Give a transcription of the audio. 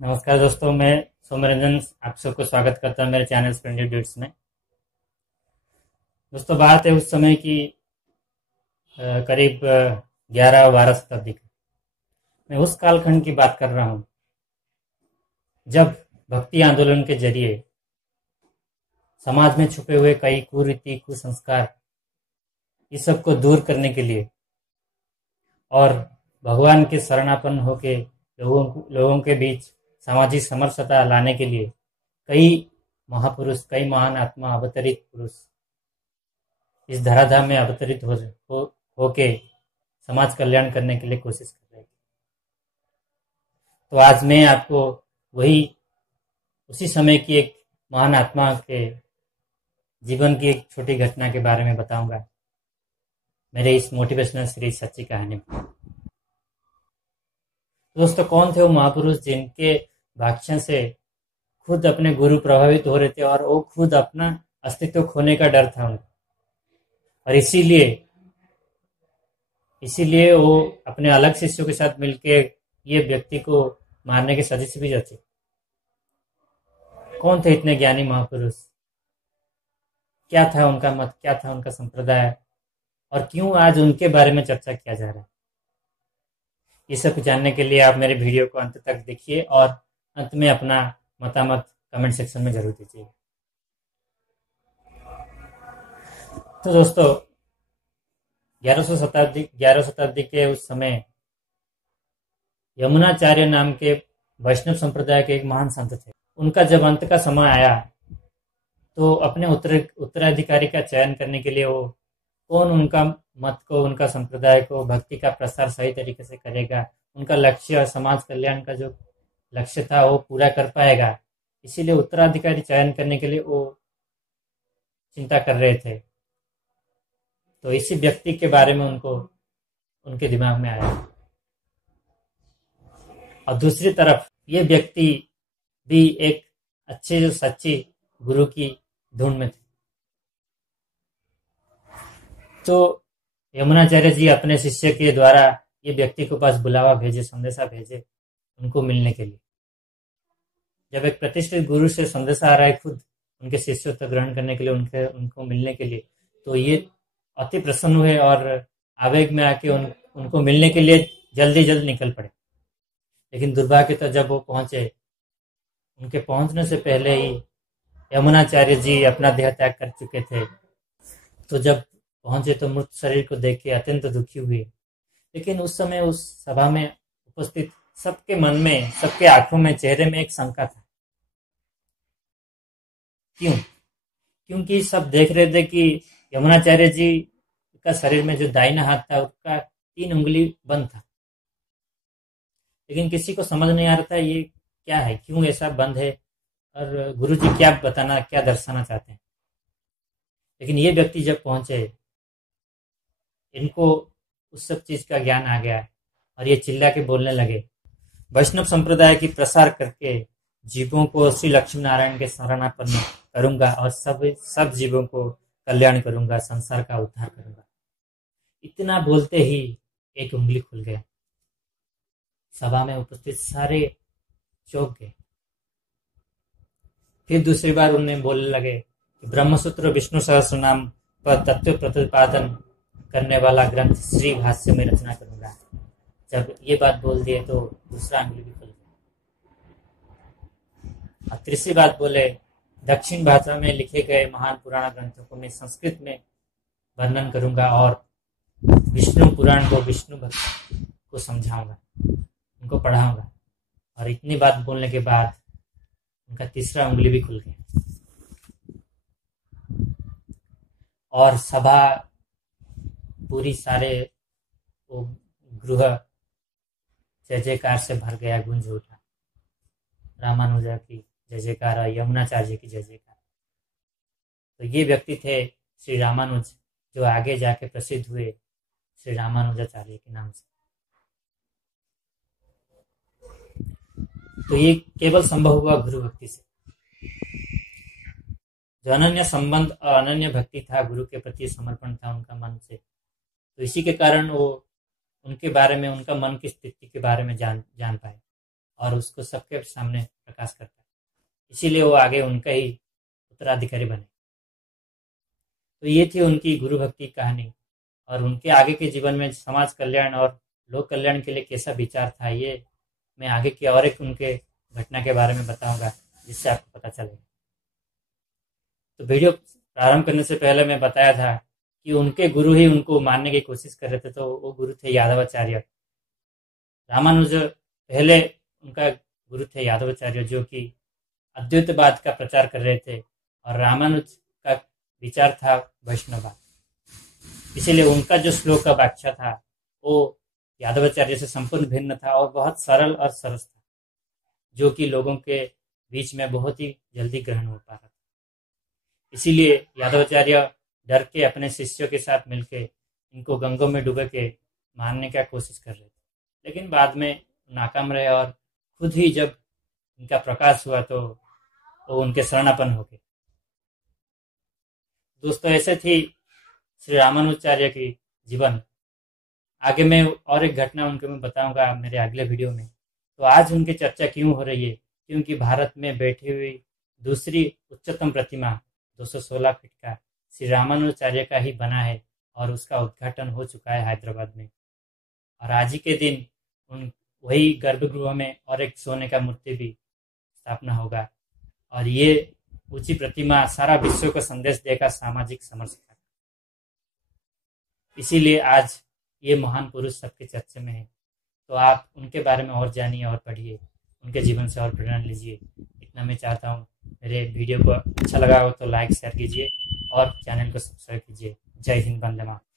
नमस्कार दोस्तों, मैं सोमरंजन आप सबको स्वागत करता हूं मेरे चैनल स्प्लेंडेड डिट्स में। दोस्तों, बात है उस समय की, करीब 11-12 शताब्दी की। मैं उस कालखंड की बात कर रहा हूं जब भक्ति आंदोलन के जरिए समाज में छुपे हुए कई कुरीति कुसंस्कार इस सब को दूर करने के लिए और भगवान के शरणापन्न होके लोगों के बीच सामाजिक समरसता लाने के लिए कई महापुरुष, कई महान आत्मा, अवतरित पुरुष इस धराधाम में अवतरित होके समाज कल्याण करने के लिए कोशिश कर रहे थे। तो आज मैं आपको वही उसी समय की एक महान आत्मा के जीवन की एक छोटी घटना के बारे में बताऊंगा मेरे इस मोटिवेशनल सीरीज सच्ची कहानी में। दोस्तों, कौन थे वो महापुरुष जिनके भाषण से खुद अपने गुरु प्रभावित हो रहे थे और वो खुद अपना अस्तित्व खोने का डर था उनको, और इसीलिए वो अपने अलग शिष्यों के साथ मिलकर ये व्यक्ति को मारने के साजिश भी रचे। कौन थे इतने ज्ञानी महापुरुष? क्या था उनका मत, क्या था उनका संप्रदाय, और क्यों आज उनके बारे में चर्चा किया जा रहा है? ये सब जानने के लिए आप मेरे वीडियो को अंत तक देखिए और अंत में अपना मतामत कमेंट सेक्शन में जरूर दीजिए। तो दोस्तों, 11वीं शताब्दी के उस समय यमुनाचार्य नाम के वैष्णव संप्रदाय के एक महान संत थे। उनका जब अंत का समय आया तो अपने उत्तराधिकारी का चयन करने के लिए वो कौन उनका मत को, उनका संप्रदाय को, भक्ति का प्रसार सही तरीके से करेगा, उनका लक्ष्य समाज कल्याण का जो लक्ष्य था वो पूरा कर पाएगा, इसीलिए उत्तराधिकारी चयन करने के लिए वो चिंता कर रहे थे। तो इसी व्यक्ति के बारे में उनको उनके दिमाग में आया। और दूसरी तरफ ये व्यक्ति भी एक अच्छे जो सच्ची गुरु की ढूंढ में थे। तो यमुनाचार्य जी अपने शिष्य के द्वारा ये व्यक्ति के पास बुलावा भेजे, संदेशा भेजे उनको मिलने के लिए। जब एक प्रतिष्ठित गुरु से संदेशा आ रहा है खुद उनके शिष्यों तक ग्रहण करने के लिए, उनको मिलने के लिए, तो ये अति प्रसन्न हुए और आवेग में आके उनको मिलने के लिए जल्दी निकल पड़े। लेकिन दुर्भाग्य तो जब वो पहुंचे, उनके पहुंचने से पहले ही यमुनाचार्य जी अपना देह त्याग कर चुके थे। तो जब पहुंचे तो मृत शरीर को देख के अत्यंत दुखी हुए। लेकिन उस समय उस सभा में उपस्थित सबके मन में, सबके आंखों में, चेहरे में एक शंका था। क्यों? क्योंकि सब देख रहे थे कि यमुनाचार्य जी का शरीर में जो दाहिना हाथ था उसका 3 उंगली बंद था। लेकिन किसी को समझ नहीं आ रहा था ये क्या है, क्यों ऐसा बंद है, और गुरुजी क्या बताना, क्या दर्शाना चाहते हैं। लेकिन ये व्यक्ति जब पहुंचे, इनको उस सब चीज का ज्ञान आ गया और ये चिल्ला के बोलने लगे, वैष्णव संप्रदाय की प्रसार करके जीवों को श्री लक्ष्मी नारायण के शरणापन्न करूंगा और सब जीवों को कल्याण करूंगा, संसार का उद्धार करूंगा। इतना बोलते ही एक उंगली खुल गया। सभा में उपस्थित सारे चौंक गए। फिर दूसरी बार उन्हें बोलने लगे कि ब्रह्मसूत्र विष्णु सहस्त्र नाम पर तत्व प्रतिपादन करने वाला ग्रंथ श्री भाष्य में रचना करूंगा। जब ये बात बोल दिए तो दूसरा उंगली भी खुल गया। और तीसरी बात बोले, दक्षिण भाषा में लिखे गए महान पुराण ग्रंथों को मैं संस्कृत में वर्णन करूंगा और विष्णु पुराण को, विष्णु भक्त को समझाऊंगा, उनको पढ़ाऊंगा। और इतनी बात बोलने के बाद उनका तीसरा उंगली भी खुल गया और सभा पूरी सारे वो गृह जय जयकार से भर गया, गूंज उठा। रामानुजा की जय जयकार, यमुनाचार्य की जय जयकार। तो ये व्यक्ति थे श्री रामानुज, जो आगे जाके प्रसिद्ध हुए श्री रामानुजाचार्य के नाम से। तो ये केवल संभव हुआ गुरु भक्ति से। जो अनन्य संबंध और अनन्य भक्ति था, गुरु के प्रति समर्पण था उनका मन से, तो इसी के कारण वो उनके बारे में, उनका मन की स्थिति के बारे में जान पाए और उसको सबके सामने प्रकाश करता है। इसीलिए वो आगे उनका ही उत्तराधिकारी बने। तो ये थी उनकी गुरु भक्ति कहानी, और उनके आगे के जीवन में समाज कल्याण और लोक कल्याण के लिए कैसा विचार था, ये मैं आगे की और एक उनके घटना के बारे में बताऊंगा, जिससे आपको पता चलेगा। तो वीडियो प्रारंभ करने से पहले मैं बताया था कि उनके गुरु ही उनको मारने की कोशिश कर रहे थे। तो वो गुरु थे यादवाचार्य। रामानुज पहले उनका गुरु थे यादवाचार्य, जो कि अद्वैतवाद का प्रचार कर रहे थे, और रामानुज का विचार था वैष्णववाद। इसीलिए उनका जो श्लोक का व्याख्या था वो यादवाचार्य से संपूर्ण भिन्न था और बहुत सरल और सरस था, जो कि लोगों के बीच में बहुत ही जल्दी ग्रहण हो पा रहा था। इसीलिए यादवाचार्य डर के अपने शिष्यों के साथ मिलके इनको गंगों में डुबो के मारने का कोशिश कर रहे थे, लेकिन बाद में नाकाम रहे, और खुद ही जब इनका प्रकाश हुआ तो वो उनके शरणापन्न हो गए। दोस्तों, ऐसे थी श्री रामानुजाचार्य की जीवन। आगे मैं और एक घटना उनके मैं बताऊंगा मेरे अगले वीडियो में। तो आज उनकी चर्चा क्यों हो रही है? क्योंकि भारत में बैठी हुई दूसरी उच्चतम प्रतिमा 216 फीट का श्री रामानुजाचार्य का ही बना है, और उसका उद्घाटन हो चुका है हैदराबाद में। और आज ही के दिन उन वही गर्भगृह में और एक सोने का मूर्ति भी स्थापना होगा, और ये ऊंची प्रतिमा सारा विश्व को संदेश देगा सामाजिक समरसता। इसीलिए आज ये महान पुरुष सबके चर्चा में है। तो आप उनके बारे में और जानिए और पढ़िए, उनके जीवन से और प्रेरणा लीजिए। इतना मैं चाहता हूँ। मेरे वीडियो को अच्छा लगा हो तो लाइक शेयर कीजिए और चैनल को सब्सक्राइब कीजिए। जय हिंद, वंदे मातरम।